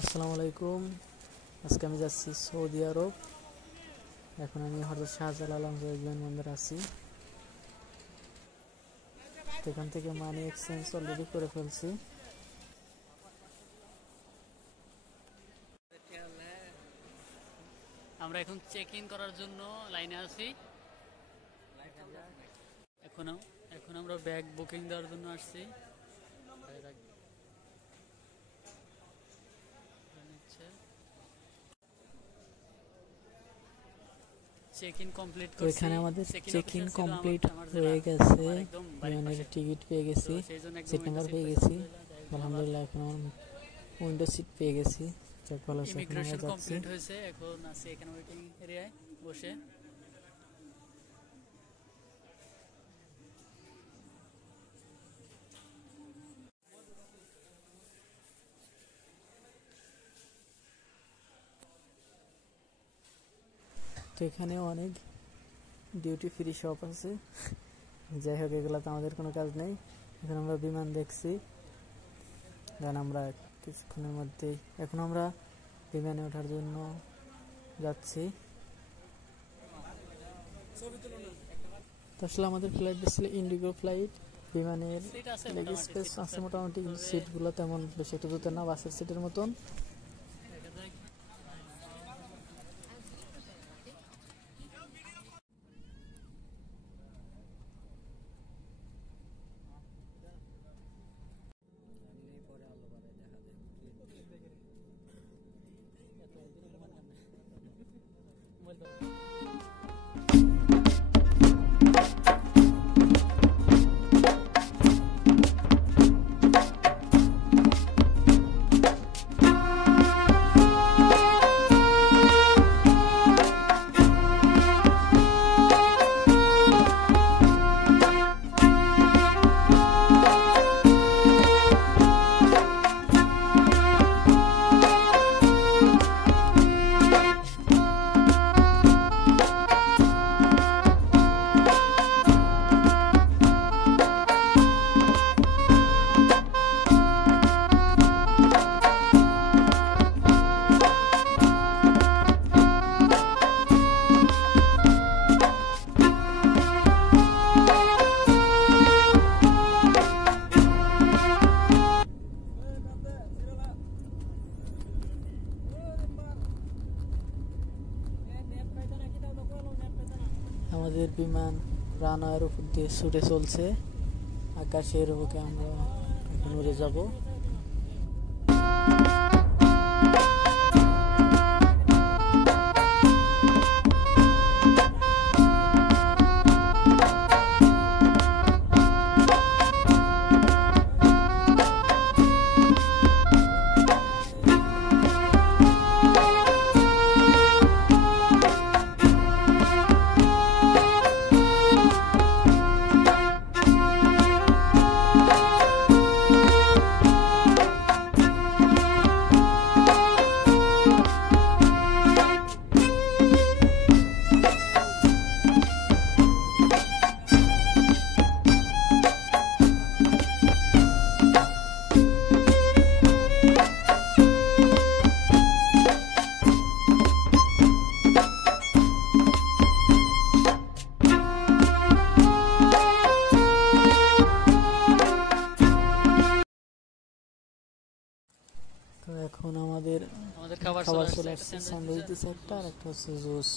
আসসালামু আলাইকুম। আজকে আমি যাচ্ছি সৌদি আরব। এখন আমি হযরত শাহজালাল আন্তর্জাতিক বিমানবন্দরে আছি। এখান থেকে মানি এক্সচেঞ্জ অলরেডি করে ফেলছি। আমরা এখন চেক ইন করার জন্য লাইনে আছি। এখন এখন আমরা ব্যাগ বুকিং দেওয়ার জন্য আসছি। চেক ইন কমপ্লিট তো করছি। এখানে আমাদের চেক ইন ছিল কমপ্লিট আমার হয়ে গেছে। আমার একদম বাড়ির বিমানের পাশে। টিকিট পেয়ে তো গেছি, সেই জন্য একদম সিট উইন্ডো নাম্বার সিট পেয়ে পাইছি। গেছি। আলহামদুলিল্লাহ এখন আমার উইন্ডো সিট পেয়ে গেছি। যাক ভালো আছে। এখন আমরা ইমিগ্রেশন যাচ্ছি। কমপ্লিট হয়েছে, এখন আছি এখানে ওয়েটিং এরিয়ায় বসে। তো এখানে অনেক ডিউটি ফ্রি শপ আছে। যাই হোক, এগুলোতে আমাদের কোনো কাজ নেই। এখন আমরা বিমান দেখছি। দেন আমরা কিছুক্ষণের মধ্যেই এখন আমরা বিমানে ওঠার জন্য যাচ্ছি। তো আসলে আমাদের ফ্লাইটটা ছিল ইন্ডিগো ফ্লাইট। বিমানের সিট আছে লেগ মোটামুটি, স্পেস সিট আছে মোটামুটি, কিন্তু সিটগুলো তেমন বেশি একটা জুতো না, বাসের সিটের মতন। দেখা যাক। আমাদের বিমান রানওয়ের উপর দিয়ে ছুটে চলছে। আকাশের বুকে আমরা এখন উড়ে যাব। তো এখন আমাদের আমাদের খাবার চলে একটা আসছে। স্যান্ডউইচ স্যান্ডউইচ দিছে। দিচ্ছে একটা, আর একটা হচ্ছে জুস।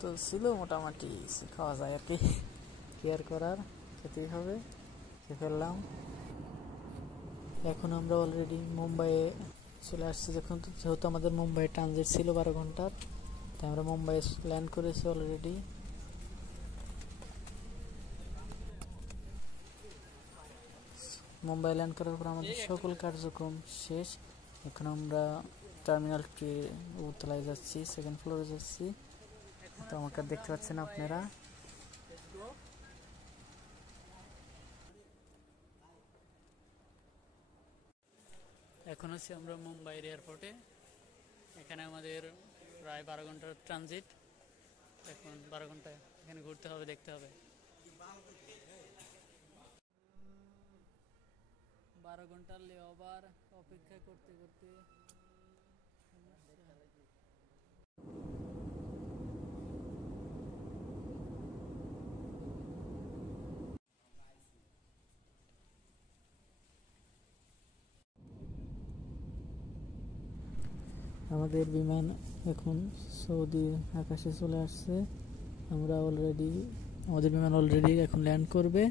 তো ছিল মোটামুটি খাওয়া যায় আর কি। কেয়ার করার খেতেই হবে, খেয়ে ফেললাম। এখন আমরা অলরেডি মুম্বাইয়ে চলে আসছি। যেহেতু আমাদের মুম্বাই ট্রানজিট ছিল 12 ঘন্টার, তাই আমরা মুম্বাই ল্যান্ড করেছি অলরেডি। মুম্বাই ল্যান্ড করার পর আমাদের সকল কার্যক্রম শেষ। এখন আমরা টার্মিনাল 2 উপরতলায় যাচ্ছি, সেকেন্ড ফ্লোরে যাচ্ছি। তো আমাকে দেখতে পাচ্ছেন আপনারা। এখন হচ্ছে আমরা মুম্বাই এয়ারপোর্টে। এখানে আমাদের প্রায় 12 ঘন্টার ট্রানজিট। এখন 12 ঘন্টা এখানে ঘুরতে হবে, দেখতে হবে। 12 ঘন্টার লেওভার অপেক্ষা করতে করতে আমাদের বিমান এখন সৌদি আকাশে চলে আসছে। আমাদের বিমান অলরেডি এখন ল্যান্ড করবে।